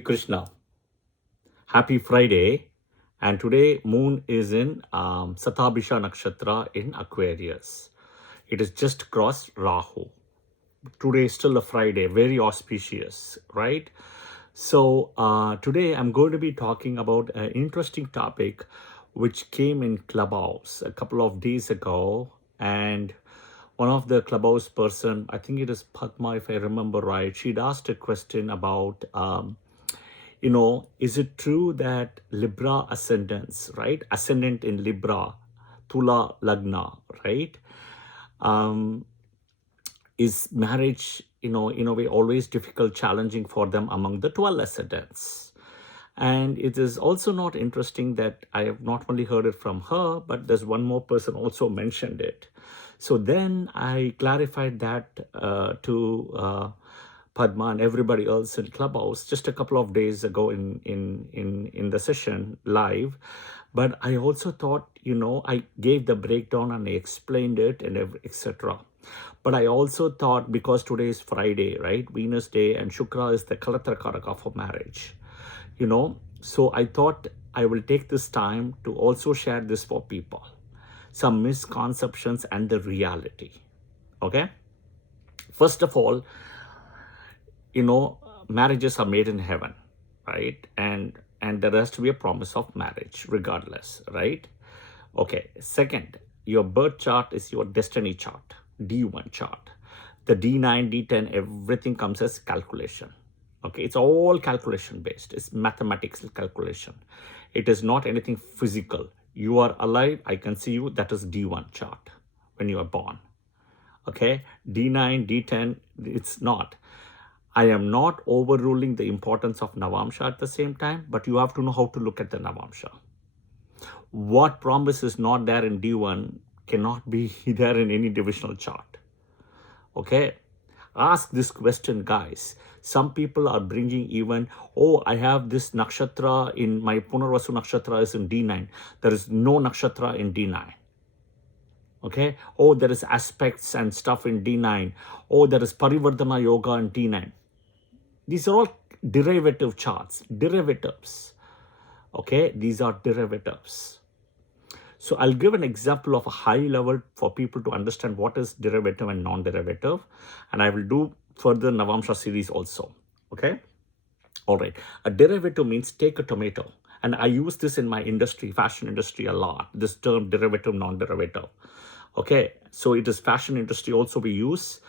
Krishna. Happy Friday. And today moon is in Satabhisha Nakshatra in Aquarius. It is just crossed Rahu. Today is still a Friday, very auspicious, right? So today I'm going to be talking about an interesting topic which came in Clubhouse a couple of days ago. And one of the Clubhouse person, I think it is Padma if I remember right, she'd asked a question about is it true that Libra ascendants, right? Ascendant in Libra, Tula Lagna, right? Is marriage, in a way, always difficult, challenging for them among the 12 ascendants? And it is also not interesting that I have not only heard it from her, but there's one more person also mentioned it. So then I clarified that to Padma and everybody else in Clubhouse just a couple of days ago in the session live. But I also thought, I gave the breakdown and I explained it and etc. But I also thought, because today is Friday, right? Venus Day, and Shukra is the Kalatra Karaka for marriage. So I thought I will take this time to also share this for people, some misconceptions and the reality. Okay, first of all, marriages are made in heaven, right? And there has to be a promise of marriage regardless, right? Okay, second, your birth chart is your destiny chart, D1 chart. The D9, D10, everything comes as calculation. Okay, it's all calculation based. It's mathematics calculation. It is not anything physical. You are alive, I can see you, that is D1 chart when you are born. Okay, D9, D10, it's not. I am not overruling the importance of Navamsha at the same time, but you have to know how to look at the Navamsha. What promise is not there in D1 cannot be there in any divisional chart. Okay, ask this question, guys. Some people are bringing even, I have this nakshatra in my Punarvasu nakshatra is in D9. There is no nakshatra in D9. Okay, there is aspects and stuff in D9. There is Parivardhana Yoga in D9. These are all derivative charts, derivatives. Okay, these are derivatives. So I'll give an example of a high level for people to understand what is derivative and non-derivative. And I will do further Navamsha series also. Okay. All right. A derivative means take a tomato. And I use this in my industry, fashion industry a lot, this term derivative, non-derivative. Okay. So it is fashion industry also we use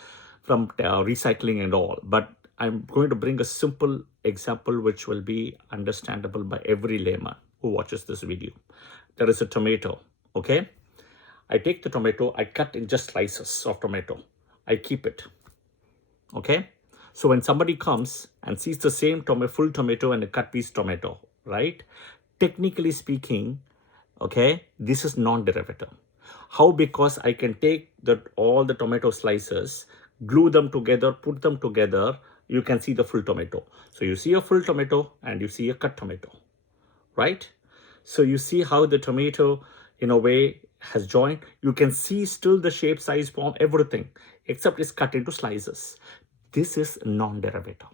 from recycling and all. But I'm going to bring a simple example which will be understandable by every layman who watches this video. There is a tomato, okay? I take the tomato, I cut in just slices of tomato. I keep it, okay? So when somebody comes and sees the same full tomato and a cut piece tomato, right? Technically speaking, okay, this is non-derivative. How? Because I can take all the tomato slices, glue them together, put them together, you can see the full tomato. So you see a full tomato and you see a cut tomato, right? So you see how the tomato, in a way, has joined. You can see still the shape, size, form, everything, except it's cut into slices. This is non-derivative.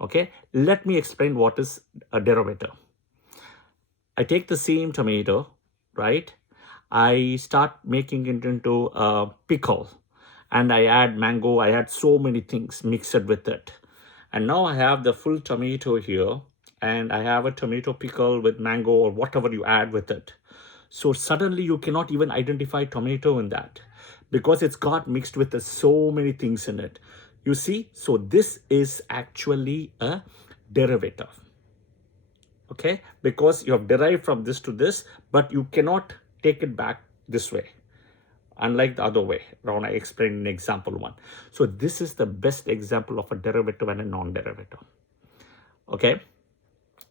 Okay, let me explain what is a derivative. I take the same tomato, right? I start making it into a pickle. And I add mango, I add so many things mixed with it. And now I have the full tomato here, and I have a tomato pickle with mango or whatever you add with it. So suddenly you cannot even identify tomato in that because it's got mixed with so many things in it. You see, so this is actually a derivative. Okay, because you have derived from this to this, but you cannot take it back this way. Unlike the other way around, I explained in example 1. So this is the best example of a derivative and a non-derivative. Okay,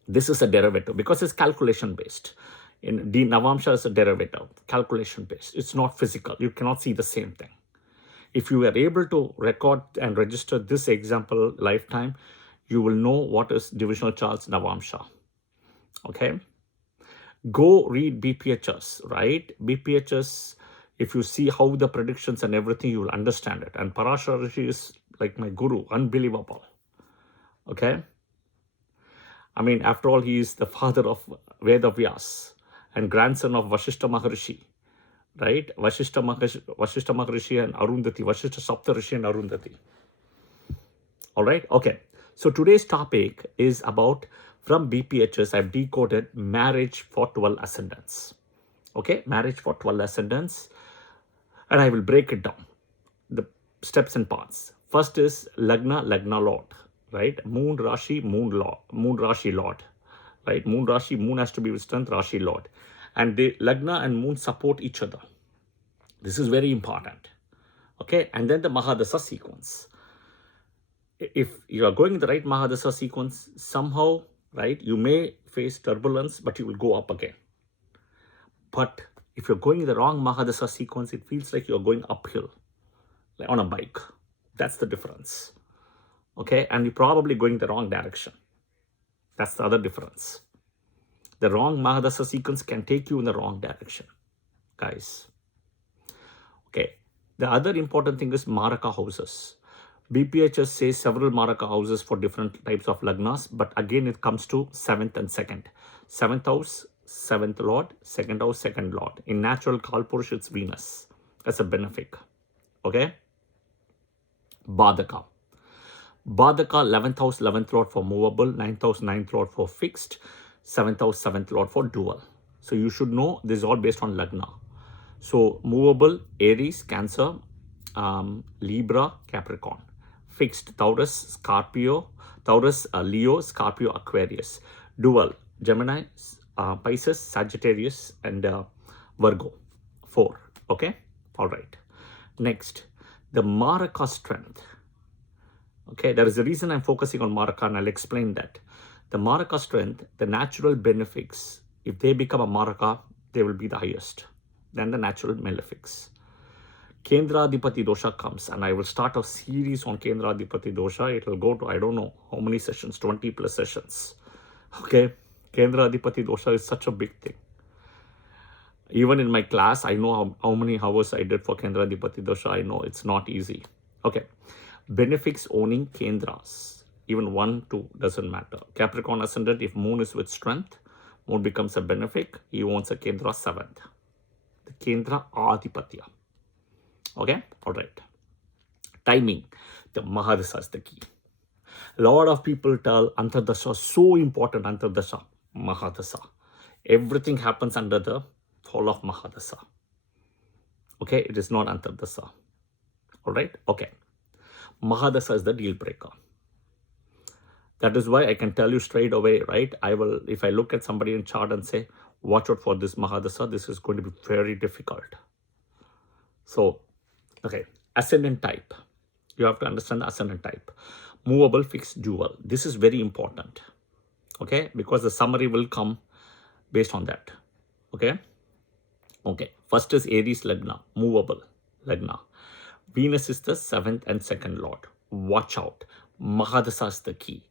this is a derivative because it's calculation based. In the Navamsha is a derivative, calculation based. It's not physical. You cannot see the same thing. If you are able to record and register this example lifetime, you will know what is divisional charts Navamsha. Okay, go read BPHS, right? BPHS. If you see how the predictions and everything, you will understand it. And Parasharashi is like my guru, unbelievable. Okay. I mean, after all, he is the father of Vedas and grandson of Vashishta Maharishi, right? Vashishta Maharishi and Arundhati, Vashishta Saptarishi and Arundhati. All right, okay. So today's topic is about, from BPHS, I've decoded marriage for 12 ascendants. Okay, marriage for 12 ascendants. And I will break it down, the steps and parts. First is lagna, lagna lord, right? Moon, Rashi, moon Rashi lord, right? Moon, Rashi, moon has to be with strength, Rashi lord. And the lagna and moon support each other. This is very important. Okay, and then the Mahadasa sequence. If you are going in the right Mahadasa sequence, somehow, right, you may face turbulence, but you will go up again. But if you're going in the wrong Mahadasa sequence, it feels like you're going uphill, like on a bike. That's the difference. Okay, and you're probably going the wrong direction. That's the other difference. The wrong Mahadasa sequence can take you in the wrong direction, guys. Okay, the other important thing is Maraka houses. BPHS says several Maraka houses for different types of lagnas, but again it comes to 7th and 2nd. 7th house, 7th lord, 2nd house, 2nd lord. In natural Kalpurush, it's Venus as a benefic. Okay? Badaka. Badaka, 11th house, 11th lord for movable, 9th house, 9th lord for fixed, 7th house, 7th lord for dual. So you should know this is all based on lagna. So movable, Aries, Cancer, Libra, Capricorn. Fixed, Taurus, Scorpio, Taurus, Leo, Scorpio, Aquarius. Dual, Gemini, Pisces, Sagittarius, and Virgo. 4. Okay? All right. Next, the Maraka strength. Okay, there is a reason I'm focusing on Maraka, and I'll explain that. The Maraka strength, the natural benefics, if they become a Maraka, they will be the highest than the natural malefics. Kendradipati dosha comes, and I will start a series on Kendradipati dosha. It will go to, I don't know how many sessions, 20 plus sessions. Okay, Kendradipati dosha is such a big thing. Even in my class, I know how many hours I did for Kendradipati dosha. I know it's not easy. Okay, benefics owning Kendras, even 1, 2, doesn't matter. Capricorn ascendant, if moon is with strength, moon becomes a benefic, he owns a Kendra 7th. The Kendra Adipatya. Okay, all right. Timing, the Mahadasa is the key. A lot of people tell Antardasha, so important, Antardasha, Mahadasa. Everything happens under the fall of Mahadasa. Okay, it is not Antardasha. All right, okay. Mahadasa is the deal breaker. That is why I can tell you straight away, right? I will, if I look at somebody in chart and say, watch out for this Mahadasa, this is going to be very difficult. So, okay, ascendant type. You have to understand the ascendant type. Movable, fixed, dual. This is very important. Okay, because the summary will come based on that. Okay. Okay, first is Aries lagna, movable lagna. Venus is the 7th and 2nd lord. Watch out. Mahadasa is the key.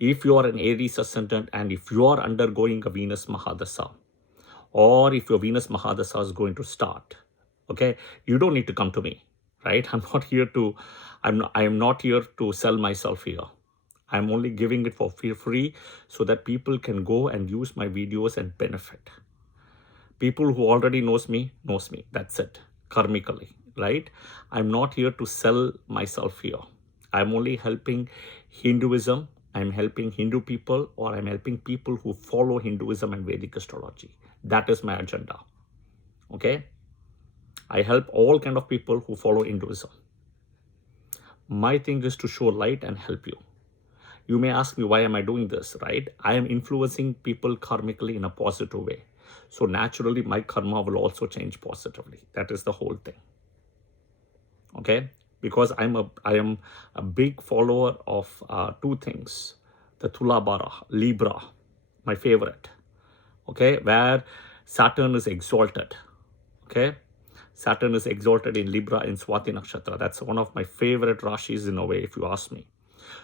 If you are an Aries ascendant and if you are undergoing a Venus Mahadasa, or if your Venus Mahadasa is going to start, okay, you don't need to come to me, right? I'm not here to sell myself here. I'm only giving it for free so that people can go and use my videos and benefit. People who already knows me, that's it, karmically, right? I'm not here to sell myself here. I'm only helping Hinduism. I'm helping Hindu people, or I'm helping people who follow Hinduism and Vedic astrology. That is my agenda. Okay? I help all kind of people who follow Hinduism. My thing is to show light and help you. You may ask me, why am I doing this, right? I am influencing people karmically in a positive way. So naturally, my karma will also change positively. That is the whole thing. Okay? Because I am a big follower of 2 things. The Tulabara, Libra, my favorite. Okay? Where Saturn is exalted. Okay? Saturn is exalted in Libra in Swati Nakshatra. That's one of my favorite Rashis in a way, if you ask me.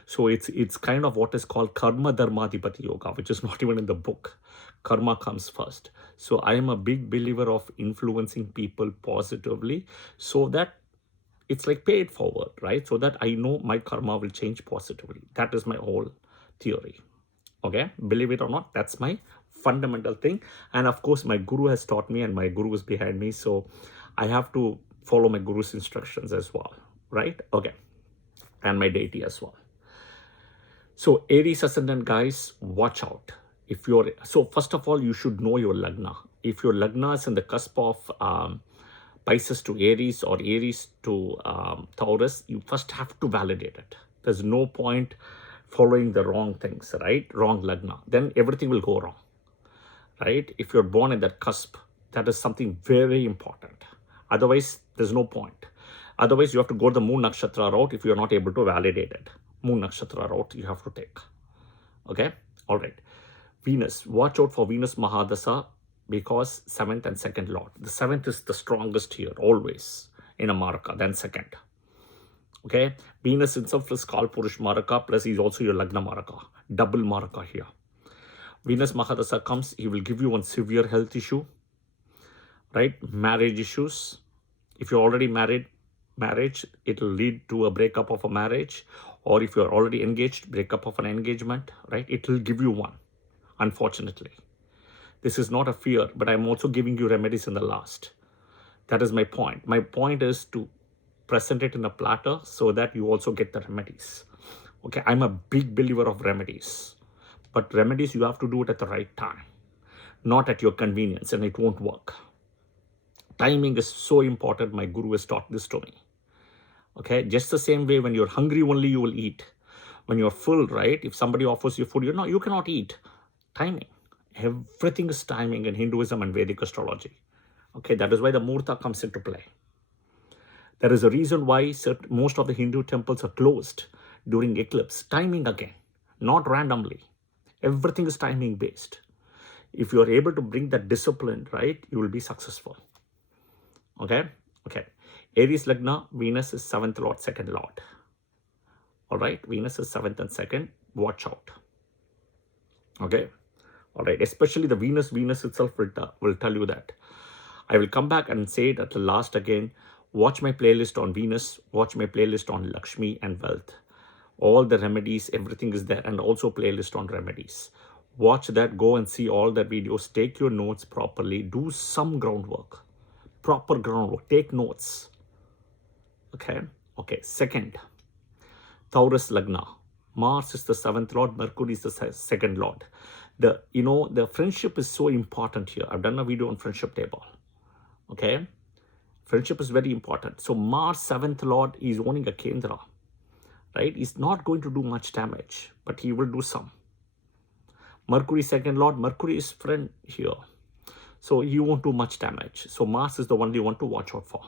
So it's kind of what is called Karma Dharmadipati Yoga, which is not even in the book. Karma comes first. So I am a big believer of influencing people positively so that it's like pay it forward, right? So that I know my karma will change positively. That is my whole theory. Okay, believe it or not, that's my fundamental thing. And of course, my guru has taught me and my guru is behind me. So I have to follow my guru's instructions as well, right? Okay, and my deity as well. So Aries ascendant guys, watch out. If you're, so first of all, you should know your lagna. If your lagna is in the cusp of Pisces to Aries or Aries to Taurus, you first have to validate it. There's no point following the wrong things, right? Wrong lagna. Then everything will go wrong, right? If you're born in that cusp, that is something very important. Otherwise, there's no point. Otherwise, you have to go the moon nakshatra route if you're not able to validate it. Moon nakshatra route you have to take. Okay? All right. Venus. Watch out for Venus Mahadasa because 7th and 2nd Lord. The 7th is the strongest here, always, in a Maraka, then 2nd. Okay? Venus itself is called Purush Maraka, plus he's also your Lagna Maraka. Double Maraka here. Venus Mahadasa comes, he will give you one severe health issue, right? Marriage issues. If you're already married, marriage, it will lead to a breakup of a marriage. Or if you're already engaged, breakup of an engagement, right? It will give you one, unfortunately. This is not a fear, but I'm also giving you remedies in the last. That is my point. My point is to present it in a platter so that you also get the remedies. Okay, I'm a big believer of remedies. But remedies, you have to do it at the right time, not at your convenience, and it won't work. Timing is so important. My guru has taught this to me. Okay, just the same way when you're hungry only you will eat. When you're full, right? If somebody offers you food, you cannot eat. Timing. Everything is timing in Hinduism and Vedic astrology. Okay, that is why the Muhurta comes into play. There is a reason why most of the Hindu temples are closed during eclipse. Timing again, not randomly. Everything is timing based. If you are able to bring that discipline, right, you will be successful. Okay? Okay. Aries Lagna, Venus is 7th Lord, 2nd Lord. All right? Venus is 7th and 2nd. Watch out. Okay? All right. Especially the Venus itself will tell you that. I will come back and say it at the last again. Watch my playlist on Venus. Watch my playlist on Lakshmi and wealth. All the remedies, everything is there. And also playlist on remedies. Watch that. Go and see all the videos. Take your notes properly. Do some groundwork. Proper groundwork. Take notes. Okay. Okay. Second, Taurus Lagna. Mars is the 7th Lord. Mercury is the 2nd Lord. The friendship is so important here. I've done a video on friendship table. Okay. Friendship is very important. So Mars 7th Lord is owning a Kendra. Right? He's not going to do much damage, but he will do some. Mercury 2nd Lord. Mercury is friend here. So he won't do much damage. So Mars is the one you want to watch out for.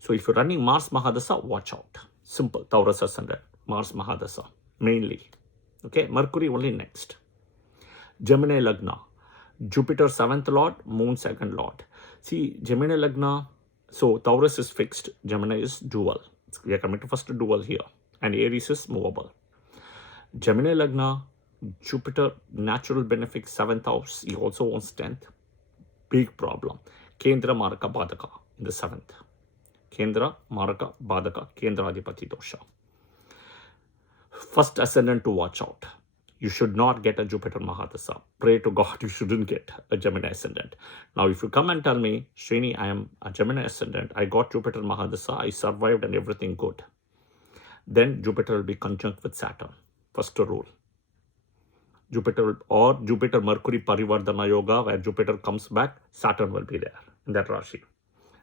So if you're running Mars Mahadasa, watch out. Simple. Taurus Ascendant. Mars Mahadasa. Mainly. Okay. Mercury only next. Gemini Lagna. Jupiter 7th Lord. Moon 2nd Lord. See, Gemini Lagna. So Taurus is fixed. Gemini is dual. We are coming to first dual here. And Aries is movable. Gemini Lagna. Jupiter, natural benefic 7th house. He also owns 10th. Big problem. Kendra Maraka Badaka in the 7th. Kendra Maraka Badaka. Kendra Adhipati Dosha. First ascendant to watch out. You should not get a Jupiter Mahadasa. Pray to God you shouldn't get a Gemini ascendant. Now, if you come and tell me, Srini, I am a Gemini ascendant. I got Jupiter Mahadasa. I survived and everything good. Then Jupiter will be conjunct with Saturn. First rule. Jupiter Mercury Parivardhana Yoga, where Jupiter comes back, Saturn will be there in that Rashi.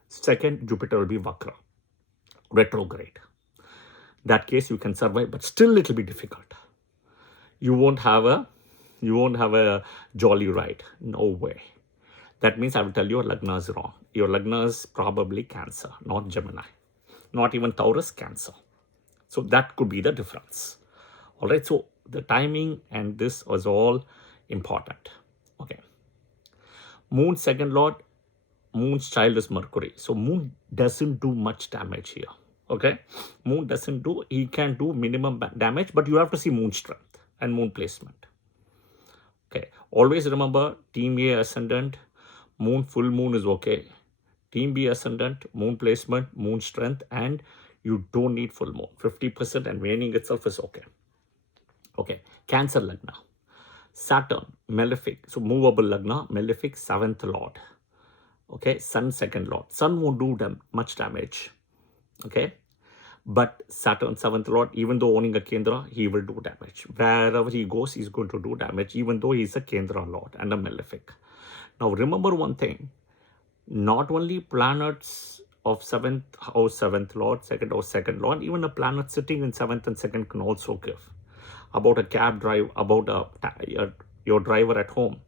Second, Jupiter will be Vakra, retrograde. That case you can survive, but still it will be difficult. You won't have a jolly ride. No way. That means I will tell you your Lagna is wrong. Your Lagna is probably Cancer, not Gemini. Not even Taurus, Cancer. So that could be the difference. All right. So the timing and this was all important. Okay. Moon 2nd Lord, Moon's child is Mercury. So Moon doesn't do much damage here. Okay. Moon doesn't do, he can do minimum damage, but you have to see Moon strength and Moon placement. Okay. Always remember Team A ascendant, Moon, full moon is okay. Team B ascendant, Moon placement, Moon strength, and you don't need full moon. 50% and waning itself is okay. Okay. Cancer Lagna. Saturn, malefic. So movable lagna, malefic, 7th lord. Okay, Sun, 2nd lord. Sun won't do much damage. Okay, but Saturn, 7th lord, even though owning a Kendra, he will do damage. Wherever he goes, he's going to do damage, even though he's a Kendra lord and a malefic. Now, remember one thing, not only planets of 7th house, 7th lord, 2nd house, 2nd lord, even a planet sitting in 7th and 2nd can also give. About a cab drive, about your driver at home.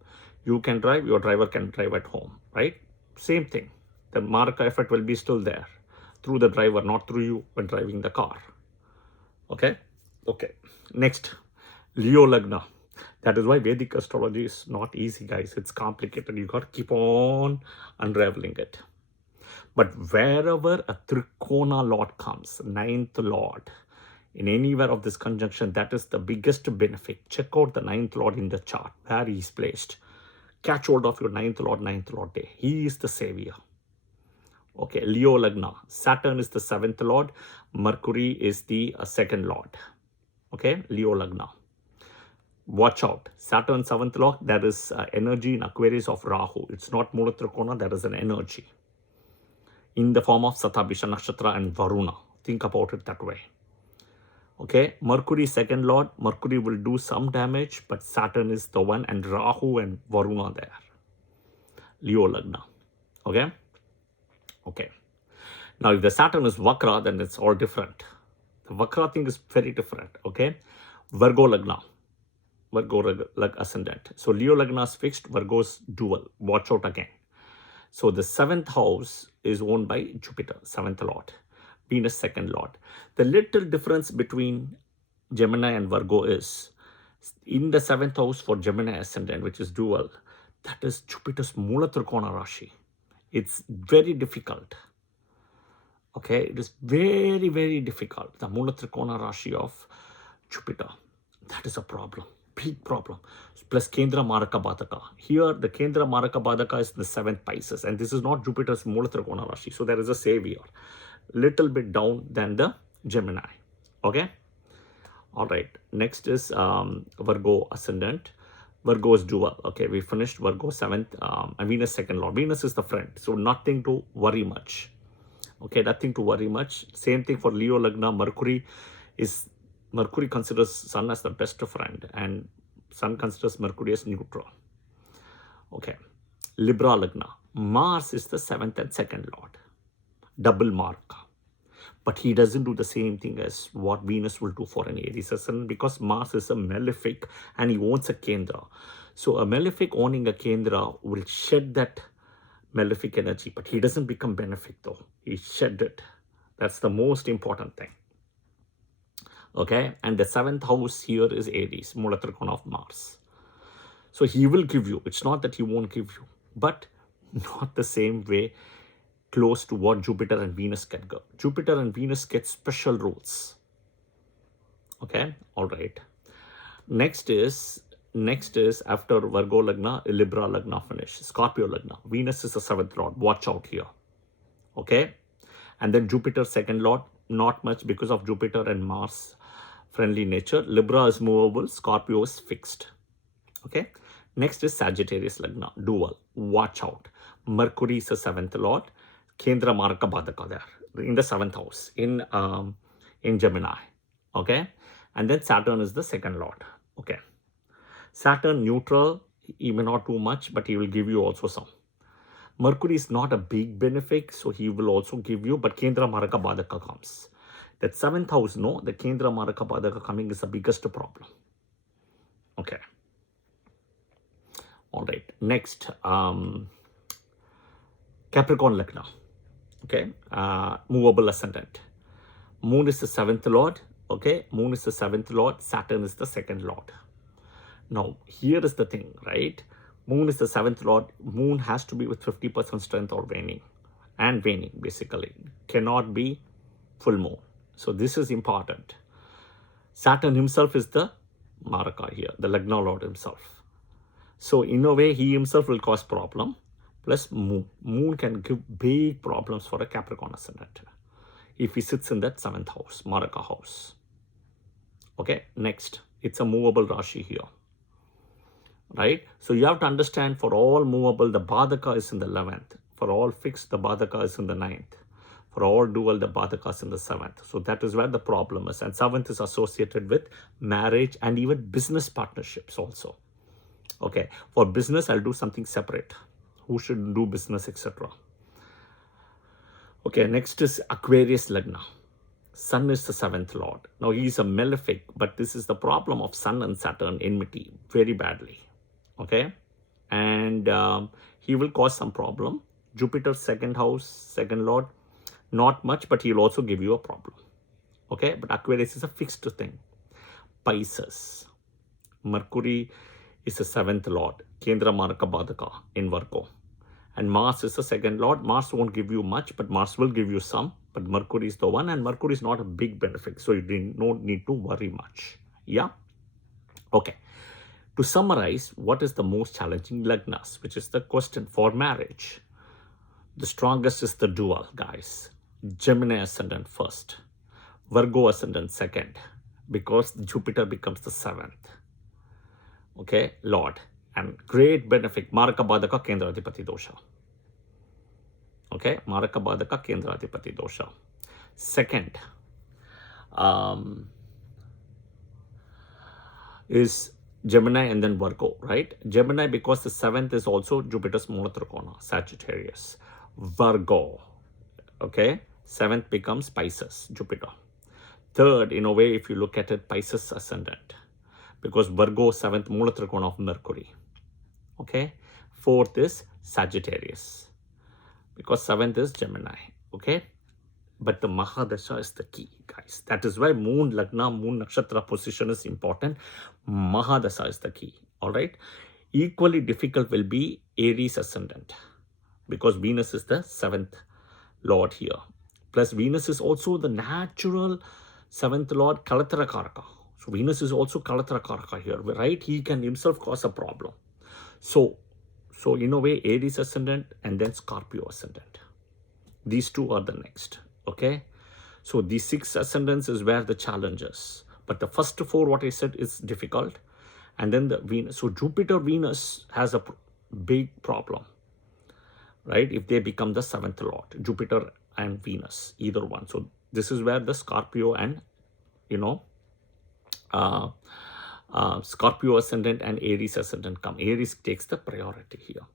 You can drive, your driver can drive at home, right? Same thing. The Maraka effect will be still there through the driver, not through you when driving the car. Okay? Okay. Next, Leo Lagna. That is why Vedic astrology is not easy, guys. It's complicated. You got to keep on unraveling it. But wherever a Trikona Lord comes, 9th Lord, in anywhere of this conjunction, that is the biggest benefit. Check out the 9th Lord in the chart, where he is placed. Catch hold of your 9th Lord day. He is the savior. Okay, Leo Lagna. Saturn is the 7th Lord. Mercury is the 2nd Lord. Okay, Leo Lagna. Watch out. Saturn, 7th Lord, there is energy in Aquarius of Rahu. It's not Mula Trikona, there is an energy in the form of Satabhisha Nakshatra and Varuna. Think about it that way. Okay, Mercury, 2nd Lord. Mercury will do some damage, but Saturn is the one, and Rahu and Varuna there. Leo Lagna. Okay? Okay. Now, if the Saturn is Vakra, then it's all different. The Vakra thing is very different. Okay? Virgo Lagna. Virgo Ascendant. So, Leo Lagna is fixed, Virgo is dual. Watch out again. So, the 7th house is owned by Jupiter, 7th Lord. Venus, 2nd Lord. The little difference between Gemini and Virgo is in the 7th house for Gemini Ascendant, which is dual, that is Jupiter's Mula Trikona Rashi. It's very difficult. Okay, it is very, very difficult. The Mula Trikona Rashi of Jupiter. That is a problem. Big problem. Plus Kendra Maraka Badaka. Here, the Kendra Maraka Badaka is the 7th Pisces, and this is not Jupiter's Mula Trikona Rashi. So there is a savior. Little bit down than the Gemini. Okay. All right. Next is Virgo Ascendant. Virgo is dual. Okay, we finished Virgo 7th. And Venus 2nd Lord. Venus is the friend. So nothing to worry much. Okay, nothing to worry much. Same thing for Leo Lagna. Mercury considers Sun as the best friend, and Sun considers Mercury as neutral. Okay. Libra Lagna. Mars is the 7th and 2nd Lord. Double mark. But he doesn't do the same thing as what Venus will do for an Aries ascendant, because Mars is a malefic and he owns a Kendra. So a malefic owning a Kendra will shed that malefic energy, but he doesn't become benefic though. He shed it. That's the most important thing. Okay, and the 7th house here is Aries, Mula Trikona of Mars. So he will give you. It's not that he won't give you, but not the same way close to what Jupiter and Venus can go. Jupiter and Venus get special rules. Okay, all right. Next is after Virgo Lagna, Libra Lagna finish. Scorpio Lagna. Venus is the 7th Lord. Watch out here. Okay, and then Jupiter 2nd Lord. Not much because of Jupiter and Mars friendly nature. Libra is movable. Scorpio is fixed. Okay. Next is Sagittarius Lagna. Dual. Watch out. Mercury is the 7th Lord. Kendra Maraka Badaka there in the 7th house in Gemini. Okay. And then Saturn is the 2nd Lord. Okay. Saturn neutral. He may not do much, but he will give you also some. Mercury is not a big benefic, so he will also give you, but Kendra Maraka Badaka comes. That 7th house, no, the Kendra Maraka Badaka coming is the biggest problem. Okay. All right. Next, Capricorn Lagna. Okay. Movable ascendant. Moon is the 7th Lord. Okay. Moon is the 7th Lord. Saturn is the 2nd Lord. Now, here is the thing, right? Moon is the 7th Lord. Moon has to be with 50% strength or waning. And waning, basically. Cannot be full moon. So, this is important. Saturn himself is the Maraka here, the Lagna Lord himself. So, in a way, he himself will cause problem. Plus, Moon can give big problems for a Capricorn ascendant if he sits in that 7th house, Maraka house. Okay, next, it's a movable Rashi here. right? So you have to understand, for all movable, the Badaka is in the 11th. For all fixed, the Badaka is in the 9th. For all dual, the Badaka is in the 7th. So that is where the problem is. And 7th is associated with marriage and even business partnerships also. Okay, for business, I'll do something separate. Who should do business, etc. Okay, next is Aquarius Lagna. Sun is the 7th lord. Now he is a malefic, but this is the problem of Sun and Saturn enmity very badly. Okay, and he will cause some problem. Jupiter, 2nd house, 2nd lord, not much, but he'll also give you a problem. Okay, but Aquarius is a fixed thing. Pisces, Mercury is the 7th lord, Kendra Maraka Badaka in Virgo. And Mars is the 2nd lord. Mars won't give you much, but Mars will give you some. But Mercury is the one, and Mercury is not a big benefit. So you don't need to worry much. Yeah? Okay. To summarize, what is the most challenging lagnas, which is the question for marriage? The strongest is the dual, guys. Gemini ascendant first. Virgo ascendant second. Because Jupiter becomes the 7th. Okay, Lord. And great benefit, Maraka Badaka Kendradipati Dosha. Okay, Maraka Badaka Kendradipati Dosha. Second is Gemini and then Virgo, right? Gemini, because the 7th is also Jupiter's Monotrikona, Sagittarius. Virgo, okay? 7th becomes Pisces, Jupiter. Third, in a way, if you look at it, Pisces ascendant, because Virgo 7th Monotrikona of Mercury. Okay, 4th is Sagittarius, because 7th is Gemini. Okay, but the Mahadasha is the key, guys. That is why Moon Lagna, Moon Nakshatra position is important. Mahadasha is the key. All right, equally difficult will be Aries ascendant, because Venus is the 7th lord here. Plus Venus is also the natural 7th lord, Kalatara Karaka. So Venus is also Kalatara Karaka here, right? He can himself cause a problem. So in a way, Aries ascendant and then Scorpio ascendant. These two are the next. Okay. So the 6 ascendants is where the challenge is. But the first 4, what I said, is difficult. And then the Venus. So Jupiter, Venus has a big problem, right? If they become the 7th lord, Jupiter and Venus, either one. So this is where the Scorpio and, Scorpio ascendant and Aries ascendant come. Aries takes the priority here.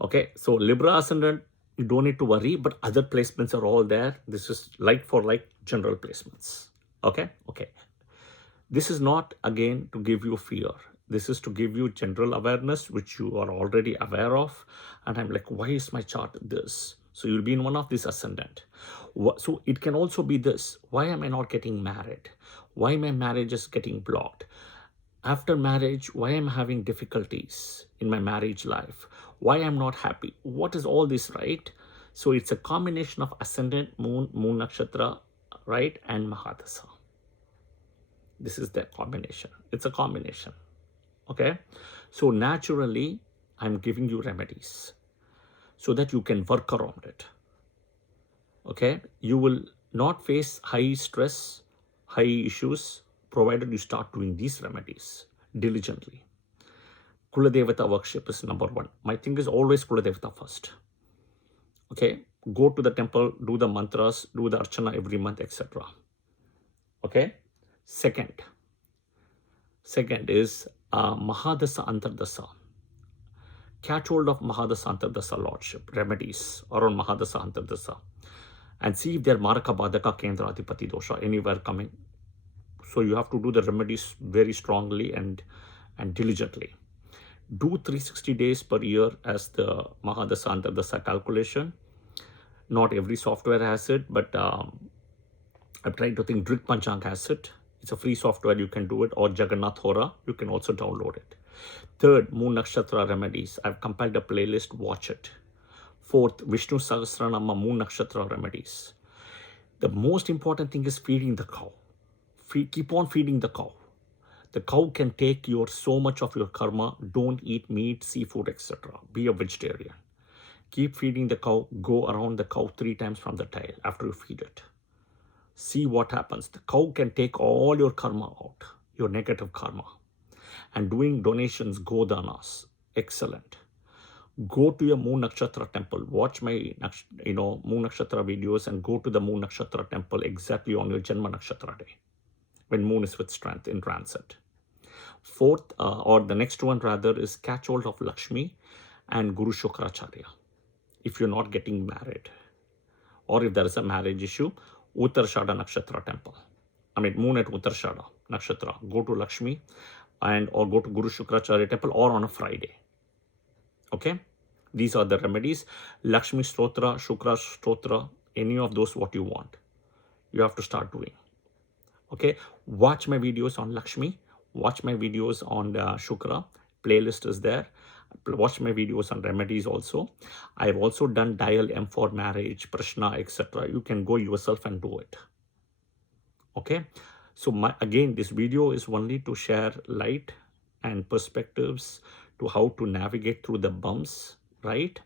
Okay, so Libra ascendant, you don't need to worry, but other placements are all there. This is like for like general placements. Okay. This is not, again, to give you fear. This is to give you general awareness, which you are already aware of. And I'm like, why is my chart this? So you'll be in one of these ascendant. So it can also be this. Why am I not getting married? Why my marriage is getting blocked? After marriage, why am I having difficulties in my marriage life? Why I'm not happy? What is all this, right? So it's a combination of ascendant, moon nakshatra, right? And Mahadasa. This is the combination. It's a combination. Okay. So naturally, I'm giving you remedies so that you can work around it. Okay. You will not face high stress, high issues, provided you start doing these remedies diligently. Kuladevata worship is number 1. My thing is always Kuladevata first. Okay. Go to the temple, do the mantras, do the archana every month, etc. Okay. Second is Mahadasa Antardasa. Catch hold of Mahadasa Antardasa Lordship, remedies around Mahadasa Antardasa, and see if they're Maraka Badaka Kendra Adhipati Dosha anywhere coming. So you have to do the remedies very strongly and diligently. Do 360 days per year as the Mahadasa Antardasa calculation. Not every software has it, but I'm trying to think Drik Panchang has it. It's a free software, you can do it, or Jagannath Hora, you can also download it. Third, Moon Nakshatra remedies. I've compiled a playlist, watch it. Fourth, Vishnu Sahasranama Moon Nakshatra remedies. The most important thing is feeding the cow. Keep on feeding the cow. The cow can take so much of your karma. Don't eat meat, seafood, etc. Be a vegetarian. Keep feeding the cow. Go around the cow 3 times from the tail after you feed it. See what happens. The cow can take all your karma out, your negative karma. and doing donations, godanas. Excellent. Go to your moon nakshatra temple, watch my moon nakshatra videos, and go to the moon nakshatra temple exactly on your janma nakshatra day, when moon is with strength in transit. Fourth, or the next one rather, is catch hold of Lakshmi and Guru Shukracharya. If you're not getting married, or if there is a marriage issue, Uttarashada Nakshatra temple. Moon at Uttarashada Nakshatra. Go to Lakshmi or go to Guru Shukracharya temple, or on a Friday. Okay? These are the remedies. Lakshmi Stotra, Shukra Stotra, any of those what you want. You have to start doing. Okay? Watch my videos on Lakshmi. Watch my videos on Shukra. Playlist is there. Watch my videos on remedies also. I have also done dial M for marriage, Prashna, etc. You can go yourself and do it. Okay? So again, this video is only to share light and perspectives to how to navigate through the bumps, right?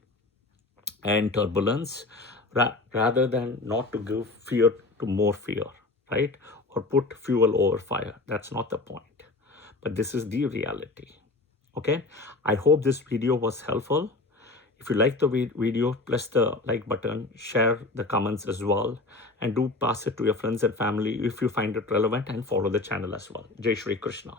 And turbulence, rather than not to give fear to more fear, right? Or put fuel over fire. That's not the point. But this is the reality. Okay? I hope this video was helpful. If you like the video, press the like button, share the comments as well, and do pass it to your friends and family if you find it relevant, and follow the channel as well. Jai Shri Krishna.